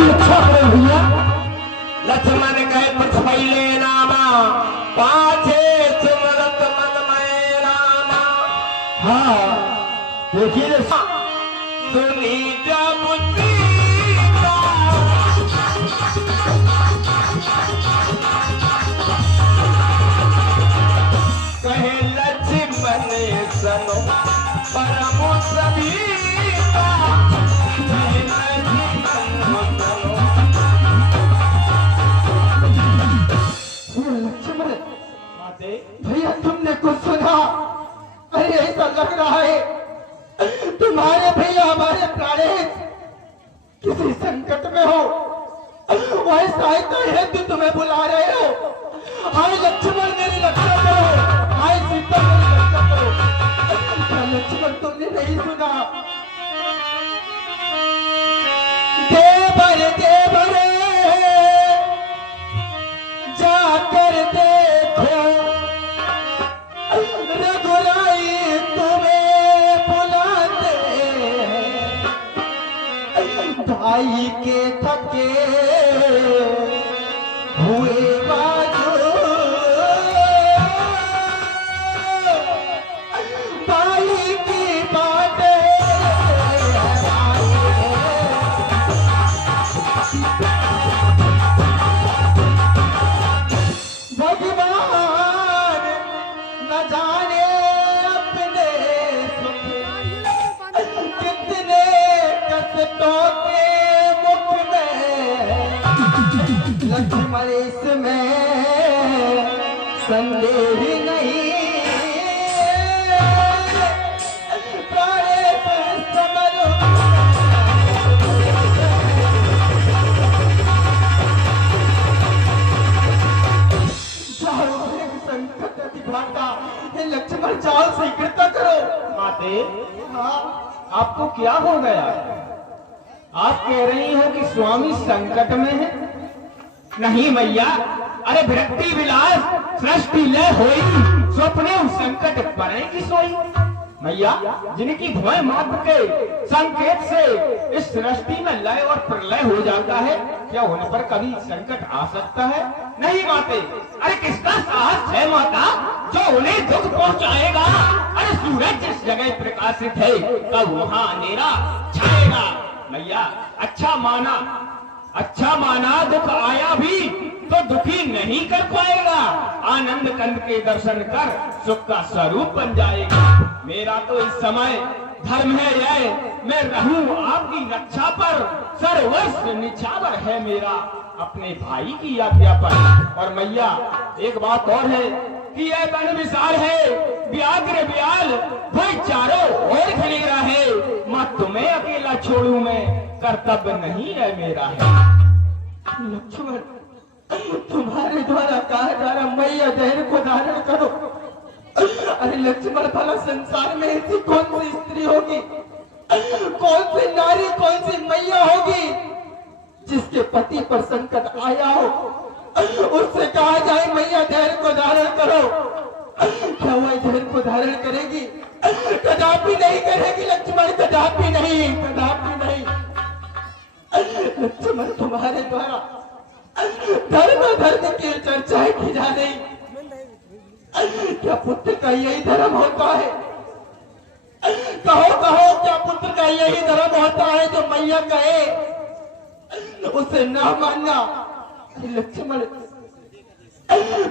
अच्छा करे भैया। लक्ष्मण कहे पछपैले नामा पाछे सुमरत मन में रामा। हाँ देखिए सुनी जब सीता कहे लक्ष्मण सनो परम सभीता। लक्ष्मण भैया तुमने कुछ सुना? अरे ऐसा लग रहा है तुम्हारे भैया हमारे प्राणेश किसी संकट में हो। वह सहायता हेतु तुम्हें बुला रहे हो। हाय लक्ष्मण मेरी रक्षा करो, हाय सीता मेरी रक्षा करो। क्या लक्ष्मण तुमने नहीं सुना? देवर देवर जाकर देखो रघुराई तुम्हें बुलाते हैं। भाई के थके हुए बाजू भाई की बातें भगवान न जाने अपने कितने कष्टों के मुख में। लक्ष्मण इसमें संदेह नहीं। लक्ष्मण जाओ शीघ्रता करो। माते हाँ आपको क्या हो गया? आप कह रही हो कि स्वामी संकट में है। नहीं मैया, अरे विरक्ति विलास सृष्टि लय होई स्वप्ने संकट परे की सोई। मैया जिनकी भय मात्र के संकेत से इस सृष्टि में लय और प्रलय हो जाता है, क्या उन पर कभी संकट आ सकता है? नहीं माते, अरे किसका साहस है माता जो उन्हें दुख पहुंचाएगा? अरे सूरज जिस जगह प्रकाशित है कब वहां अंधेरा छाएगा। मैया अच्छा माना दुख आया भी तो दुखी नहीं कर पाएगा। आनंद कंद के दर्शन कर सुख का स्वरूप बन जाएगा। मेरा तो इस समय धर्म है यह मैं रहूं आपकी रक्षा पर। सर्वस्व निछावर है मेरा अपने भाई की आज्ञा पर। और मैया एक बात और है कि यह वन विशाल है, व्याघ्र व्याल वही चारों ओर घनेरा है। मां तुम्हें अकेला छोड़ू मैं, कर्तव्य नहीं है मेरा है। लक्ष्मण तुम्हारे द्वारा कहा जा रहा मैया धैर्य को धारण करो। अरे लक्ष्मण भला संसार में ऐसी कौन सी स्त्री होगी, कौन सी नारी, कौन सी मैया होगी जिसके पति पर संकट आया हो उससे कहा जाए मैया धैर्य को धारण करो? क्या वह धैर्य को धारण करेगी? कदापि नहीं करेगी लक्ष्मण, कदापि नहीं, कदापि नहीं। लक्ष्मण तुम्हारे द्वारा धर्म की चर्चाएं की जा रही। क्या पुत्र का यही धर्म होता है? कहो क्या पुत्र का यही धर्म होता है जो मैया कहे उसे ना मानना? लक्ष्मण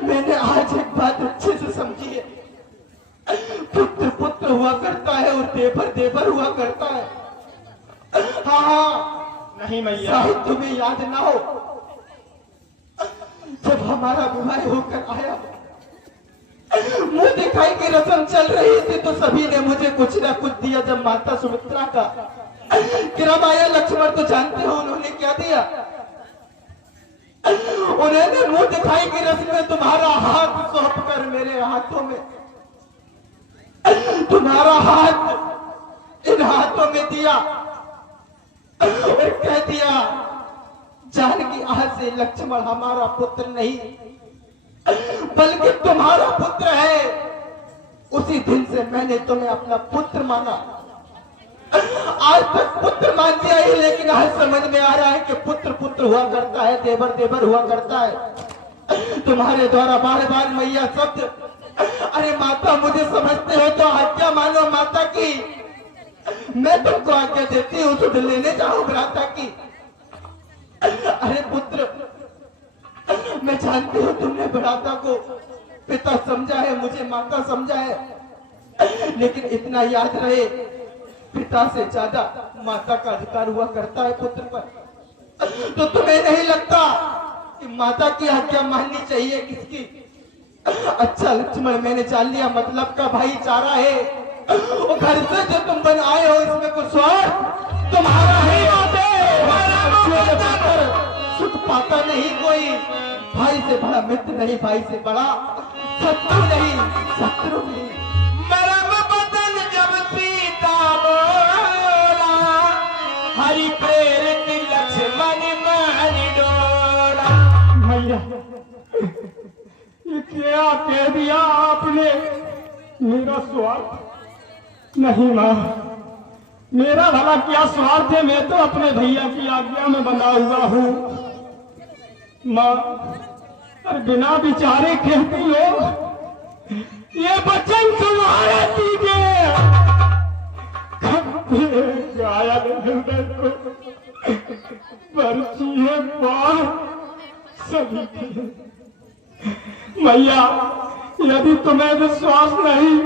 मैंने आज एक बात अच्छे से समझी है। पुत्र पुत्र हुआ करता है और देवर देवर हुआ करता है। हाँ नहीं मैया, शायद तुम्हें याद ना हो जब हमारा विवाह होकर आया मुंह दिखाई की रस्म चल रही थी तो सभी ने मुझे कुछ ना कुछ दिया। जब माता सुमित्रा का क्रम आया लक्ष्मण तो जानते हो उन्होंने क्या दिया? उन्होंने मुंह दिखाई की रस्म में तुम्हारा हाथ सौंप कर मेरे हाथों में तुम्हारा हाथ इन हाथों में दिया और कह दिया जानकी आज से लक्ष्मण हमारा पुत्र नहीं बल्कि तुम्हारा पुत्र है। उसी दिन से मैंने तुम्हें अपना पुत्र माना। आज तक पुत्र मान दिया ही, लेकिन आज समझ में आ रहा है कि पुत्र पुत्र हुआ करता है, देवर देवर हुआ करता है। तुम्हारे द्वारा बार बार मैया शब्द, अरे माता मुझे समझते हो तो आज्ञा मानो माता की, मैं तुमको आज्ञा देती हूँ, शुद्ध लेने जाओ भ्राता की। अरे पुत्र, मैं जानती हूँ तुमने भ्राता को पिता समझा है, मुझे माता समझा है, लेकिन इतना याद रहे पिता से ज्यादा माता का अधिकार हुआ करता है पुत्र पर। तो तुम्हें नहीं लगता कि माता की आज्ञा माननी चाहिए किसकी? अच्छा लक्ष्मण, मैंने जान लिया मतलब का भाईचारा है, और घर से जो तुम बन आए हो इसमें कुछ स्वार्थ तुम्हारा है। सुख पाता नहीं कोई, भाई से बड़ा मित्र नहीं, भाई से बड़ा शत्रु नहीं, शत्रु नहीं। मरम बदन जब सीता बोला, हरि प्रेरित लक्ष्मण मन डोला। मैया, ये क्या कह दिया आपने? मेरा स्वार्थ नहीं माँ, मेरा भला क्या स्वार्थ है? मैं तो अपने भैया की आज्ञा में बंधा हुआ हूँ माँ। और बिना विचारे कहती हो ये वचन तुम्हारे दीजिए। पर्ची है माँ सभी की। मैया, यदि तुम्हें विश्वास नहीं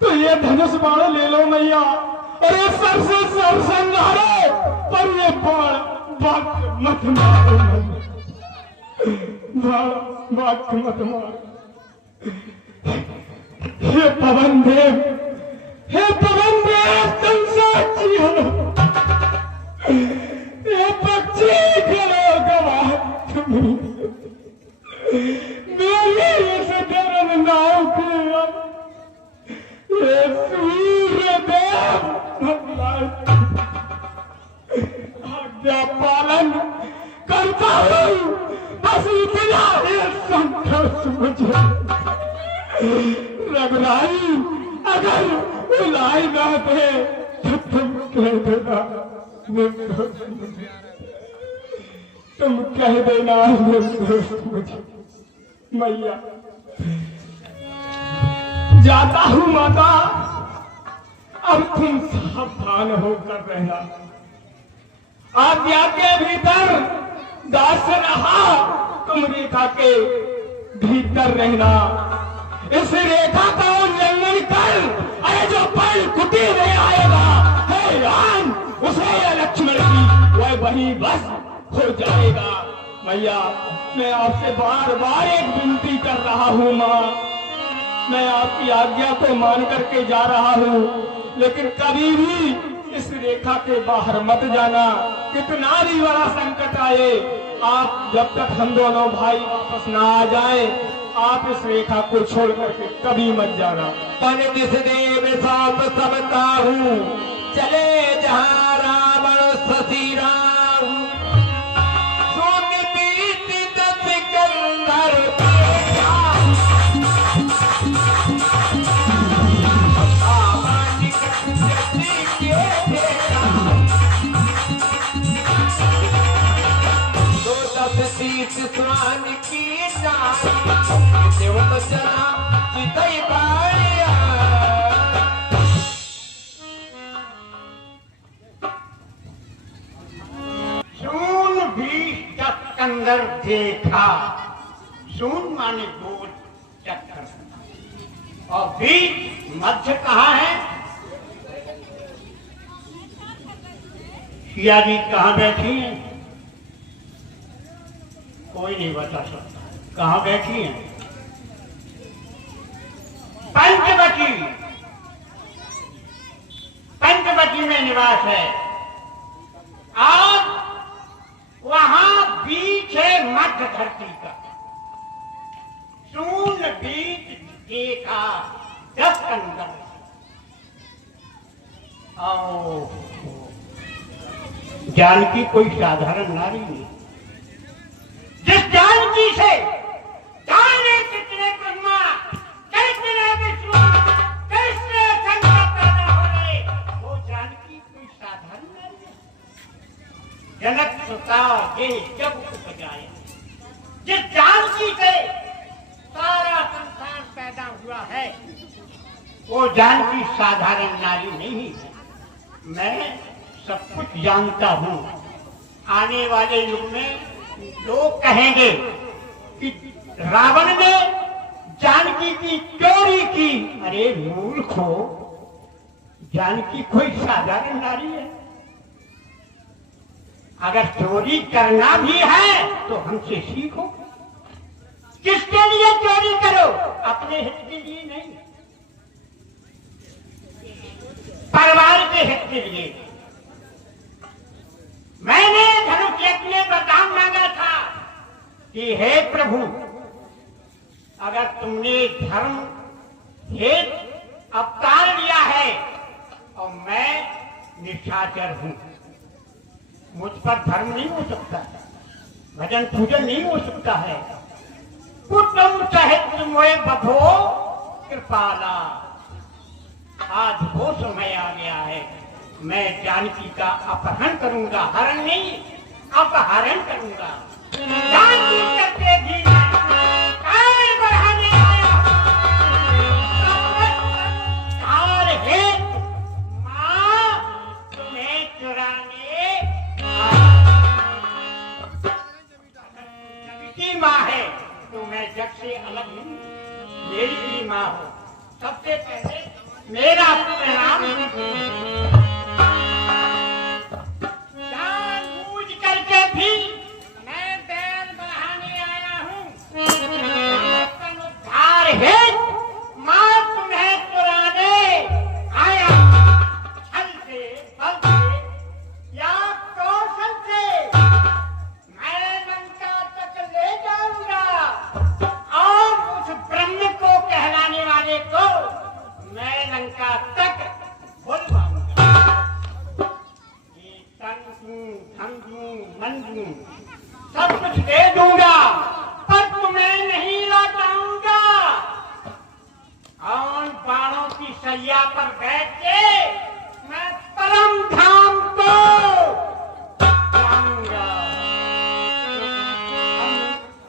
तो ये धनुष बाण ले लो मैया, और ये सर से सर संघारो, पर ये बाण वाक्य मत मारो, वाक्य मत मारो। हे पवन देव, हे पवन देव, तुम साक्षी हो, ये पक्षी करो गवाह तुम्हें, मेरी इस धर्म नाव के सूर्य देव आज्ञा पालन करता हूँ, बस इतना ही संतोष मुझे। रघुराई अगर बुलाई ना दे तो तुम कह देना, तुम कह देना मुझे। मैया जाता हूँ माता, अब तुम सावधान होकर रहना। आज्ञा के भीतर दास रहा, तुम रेखा के भीतर रहना। इस रेखा का उल्लंघन कर, अरे जो पल कुटी में आएगा हे राम, उसे या लक्ष्मण की वह वही बस हो जाएगा। मैया, मैं आपसे बार बार एक विनती कर रहा हूँ माँ, मैं आपकी आज्ञा को मान करके जा रहा हूँ, लेकिन कभी भी इस रेखा के बाहर मत जाना। कितना भी बड़ा संकट आए, आप जब तक हम दोनों भाई वापस ना आ जाए, आप इस रेखा को छोड़ करके कभी मत जाना। पन दिस देव साप सबका हूँ, चले जहाँ रावण शशि राम, सुन बीत दस कंधर स्वान की देवत चला चितई बाया। सून भी चक्कर देखा, सून माने गोल चक्कर, और बीच मध्य कहाँ है? सिया जी कहाँ बैठी हैं? कोई नहीं बता सकता कहाँ बैठी हैं। पंचवटी, पंचवटी में निवास है। आज वहां बीच है मध्य धरती का, सून बीच देखा 10 कंदर। जानकी कोई साधारण नारी नहीं, जिस जानकी से जाने कितने कर्मा, कितने विष्णु, कितने संकट पैदा हो रहे, वो जानकी कोई साधारण नहीं है। जनक सुता ये जब उपजाया। जिस जानकी से सारा संसार पैदा हुआ है वो जानकी साधारण नारी नहीं है। मैं सब कुछ जानता हूँ। आने वाले युग में लोग कहेंगे कि रावण ने जानकी की चोरी की। अरे मूर्खो, जानकी कोई साधारण नारी है। अगर चोरी करना भी है तो हमसे सीखो। किसके लिए चोरी करो? अपने हित के लिए नहीं, परिवार के हित के लिए। मैंने धनुष यज्ञ में वरदान मांगा था कि हे प्रभु, अगर तुमने धर्म हेतु अवतार लिया है और मैं निशाचर हूं, मुझ पर धर्म नहीं हो सकता, भजन पूजन नहीं हो सकता है। कुटुंब सहित मोए बधो कृपाला। आज वो समय आ गया है, मैं जानकी का अपहरण करूंगा, हरण नहीं अपहरण करूंगा। जानकी करते भी कान बढ़ाने आया और हे मां तुम्हें चुराने की माँ है तो मैं जग से अलग नहीं, मेरी भी माँ हो। सबसे पहले मेरा प्रणाम। जानबूझ करके भी मैं बैल बढ़ाने आया हूँ। उद्धार है माँ तुम्हें चुराने आया। छल से, बल से या कौशल से मैं लंका तक ले जाऊंगा और उस ब्रह्म को कहलाने वाले को मैं लंका तक बुलवाऊंगा। ये तन दूं, धन दूं, मन दूं, सब कुछ दे दूंगा, पर तुम्हें नहीं लौटाऊंगा। और बाणों की सैया पर बैठ के मैं परम धाम को जाऊंगा।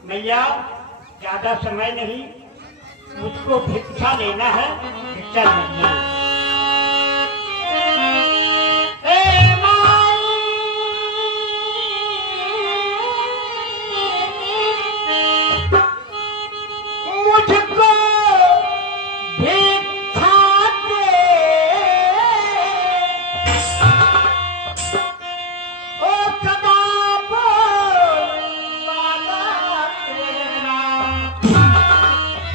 मैया, ज्यादा समय नहीं, मुझको भिक्षा लेना है, भिक्षा लीजिए। मुझको भिक्षा दे, ओ सदा बोलबाला तेरा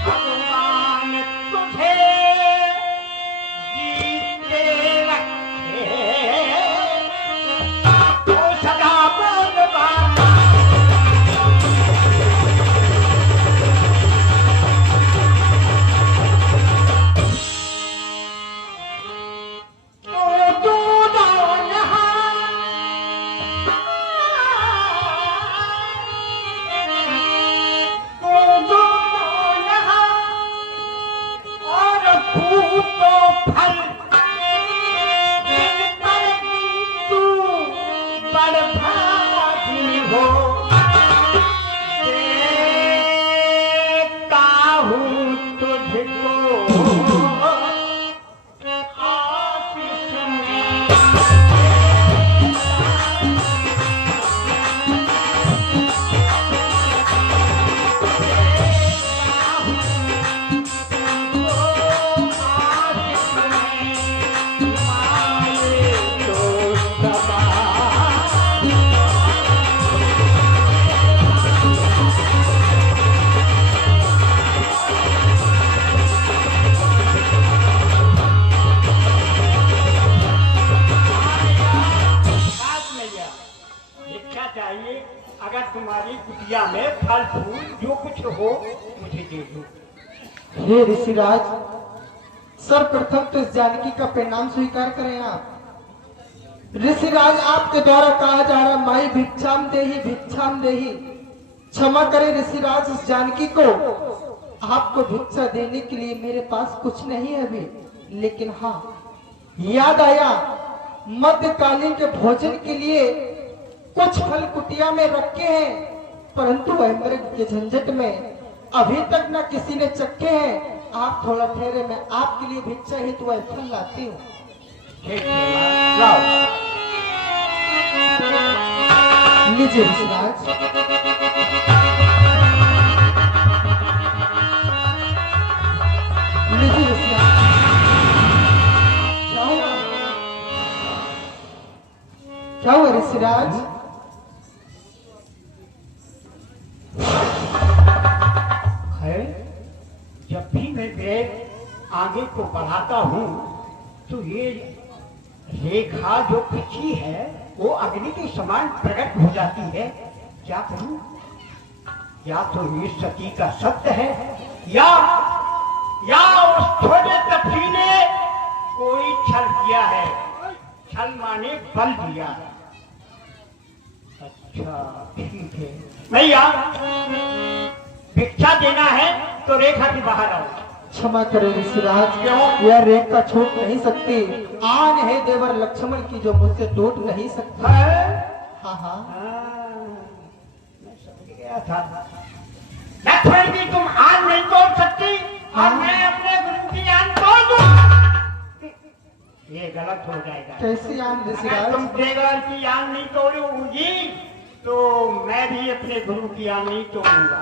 भगवान तुझे जीते रखे। ओ सदा बोलबाला अगर तुम्हारी कुटिया में फल फूल जो कुछ हो मुझे दे दो। हे ऋषिराज, सर्वप्रथम तो इस जानकी का प्रणाम स्वीकार करें आप। ऋषिराज, आपके द्वारा कहा जा रहा माई भिक्षाम देही भिक्षाम देही। क्षमा करें ऋषिराज, इस जानकी को आपको भिक्षा देने के लिए मेरे पास कुछ नहीं है अभी, लेकिन हाँ याद आया मध्यकालीन के भोजन के लिए कुछ फल कुटिया में रखे हैं, परंतु वह मृग के झंझट में अभी तक न किसी ने चखे हैं। आप थोड़ा ठहरे, मैं आपके लिए भिक्षा हेतु वह फल लाती हूँ। ठीक है, लाओ। लीजिए ऋषिराज। लीजिए ऋषिराज। क्या हुआ? क्या हुआ ऋषिराज? है, जब भी मैं बैग आगे को बढ़ाता हूँ तो ये रेखा जो खिंची है वो अग्नि के समान प्रकट हो जाती है। क्या करूं? या तो ये सती का सत्य है या उस छोटे तपसी ने कोई छल किया है। छल माने बल दिया। अच्छा ठीक है, भैया भिक्षा देना है तो रेखा के बाहर आओ। क्षमा करें ऋषिराज, यह रेखा छूट नहीं सकती। आन है देवर लक्ष्मण की जो मुझसे टूट नहीं सकती। हाँ हाँ, मैं समझ गया था। लक्ष्मण की तुम आन नहीं तोड़ सकती और मैं अपने गुरु की आन तोड़ दूं, ये गलत हो जाएगा। कैसी आन अगर ऋषिराज? तुम देवर की आन नहीं तोड़ोगी तो मैं भी अपने गुरु की आन नहीं तोड़ूंगा।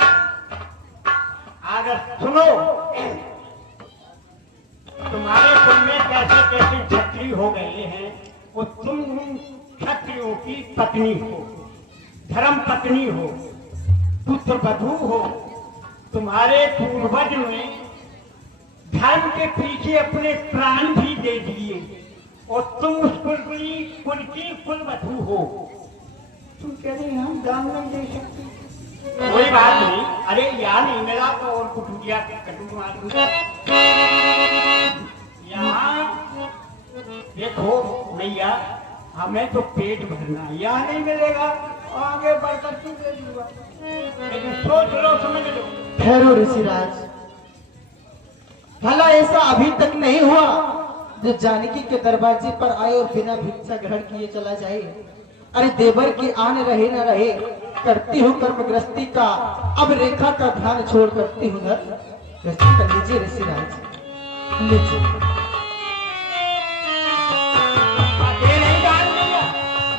अगर सुनो, तुम्हारे कुल में कैसे कैसे क्षत्रिय हो गए हैं, वो तुम क्षत्रियों की पत्नी हो, धर्म पत्नी हो, पुत्र वधू हो। तुम्हारे पूर्वज में धर्म के पीछे अपने प्राण भी दे दिए और तुम उस कुल की कुलवधू हो। तुम कह रहे हम दान नहीं दे सकते। कोई बात नहीं, अरे यहाँ नहीं मिला तो और कुटुकिया कटू मार दूंगा। यहाँ देखो मैया, हमें तो पेट भरना है, यहाँ नहीं मिलेगा आगे बढ़कर तू दे दूंगा। लेकिन सोच लो, समझ लो। ठहरो ऋषिराज, भला ऐसा अभी तक नहीं हुआ जो जानकी के दरवाजे पर आए और बिना भिक्षा ग्रहण किए चला जाए। अरे देवर की आन रहे न रहे, करती हूँ कर्म गृहस्थी का, अब रेखा का ध्यान छोड़ करती हूँ नर गृहस्थी का। लीजिए ऋषिराज, लीजिए।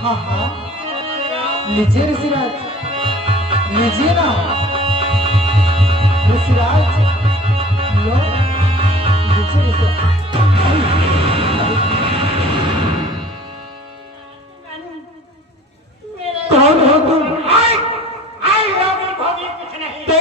हाँ हाँ, लीजिए ऋषिराज, लीजिए ना ऋषिराज, लो लीजिए ऋषिराज। कौन हो तुम? कुछ नहीं तो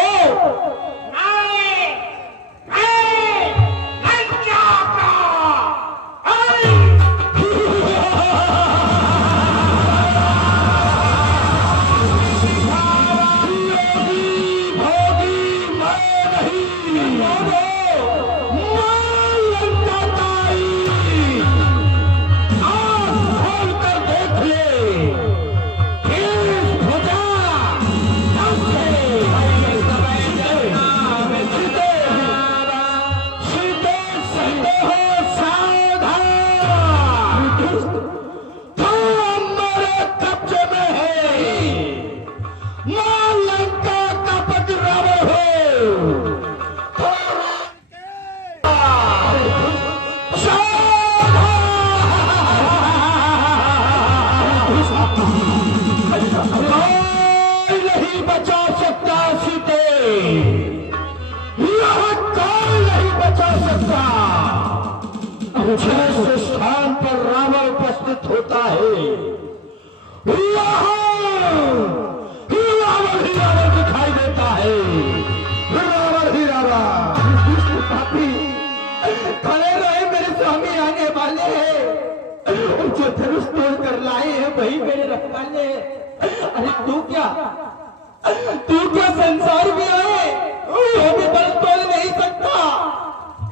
नहीं बचा सकता सीते, यह कोई नहीं बचा सकता। जिस स्थान पर रावण उपस्थित होता है रावण ही रावण दिखाई देता है। रावण ही रावण। पापी खड़े रहे, मेरे स्वामी आने वाले हैं, जो धनुष तोड़ कर लाए हैं वही मेरे रखवाले हैं। अरे तू क्या संसार में आए, तो भी बल तोड़ नहीं सकता।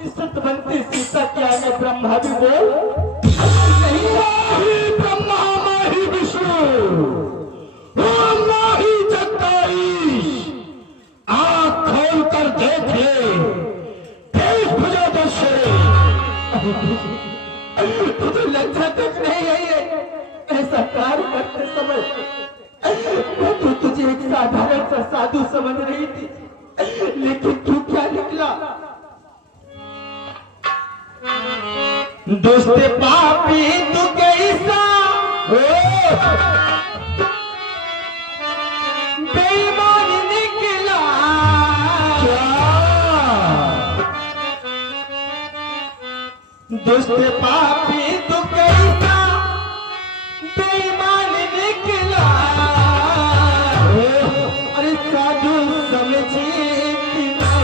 इज्जत बनती सीता क्या है, ब्रह्मा भी बोल नहीं। ब्रह्मा माही विष्णु माही जगदीश, आँख खोल कर देख ले, तेज भुजा दर्शे। तुझे लज्जा तक नहीं आई है ऐसा कार्य करते समय? मैं तो तुझे एक साधारण सा साधु समझ रही थी, लेकिन तू क्या निकला? दुष्ट पापी तू कैसा बेईमान निकला। दुष्ट पापी तू कैसा बेईमान निकला। अरे साधु समझी थी मैं,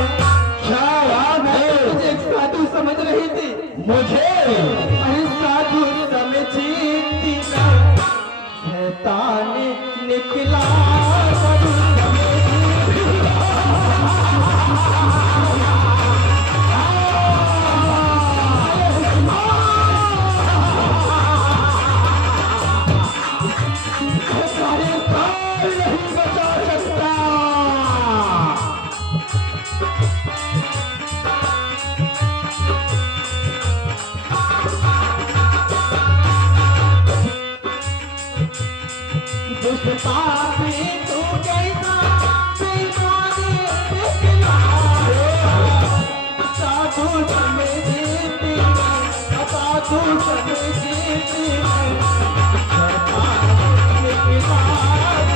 तुझे एक साधु समझ रही थी मुझे अरे साधु समझी थी मैं, शैतान निकला। साधु नहीं बचा सकता। दुष्ट पापी तू कैसा बेईमान निकला। साधु समझी थी मैं, साधु समझी थी मैं, शैतान निकला।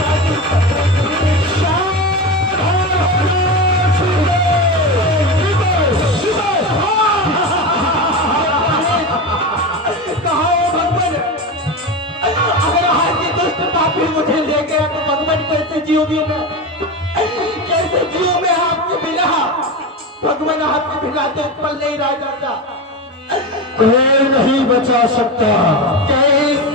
साधु समझी कहाँ हो भगवान? अगर आज ये दुष्ट पापी मुझे ले गया तो भगवान कैसे जियोगी मैं? कैसे जियो मैं आपके बिना? भगवान आपके बिना तो पल नहीं रह जाता। कोई नहीं बचा सकता। कैसे